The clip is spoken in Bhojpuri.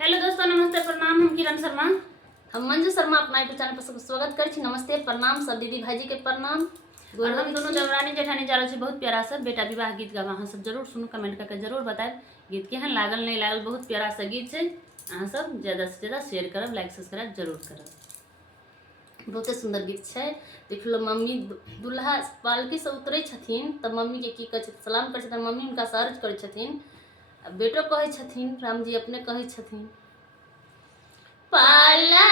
हेलो दोस्तों, नमस्ते प्रणाम। हम किरण शर्मा, हम मंजू शर्मा अपना यूट्यूब चैनल पर स्वागत कर छी। नमस्ते प्रणाम सब दीदी भाईजी के प्रणाम। और हम दोनों देवरानी जेठानी जा रहे बहुत प्यारा सा बेटा विवाह गीत गावा। अहाँ सब जरूर सुनू, कमेंट करके जरूर बताएब गीत केहन लागल नहीं लागल। बहुत प्यारा सा गीत है। अहाँ सब ज्यादा से ज्यादा शेयर करब, लाइक सब्सक्राइब जरूर करब। बहुते सुंदर गीत है। देख लो, मम्मी दुल्हा पालकी से उतरे छथिन त मम्मी के की कहै छै, सलाम करै छथिन। मम्मी उनका अर्ज करै छथिन। बेटो कहै छथिन, राम जी अपने कहै छथिन, पाला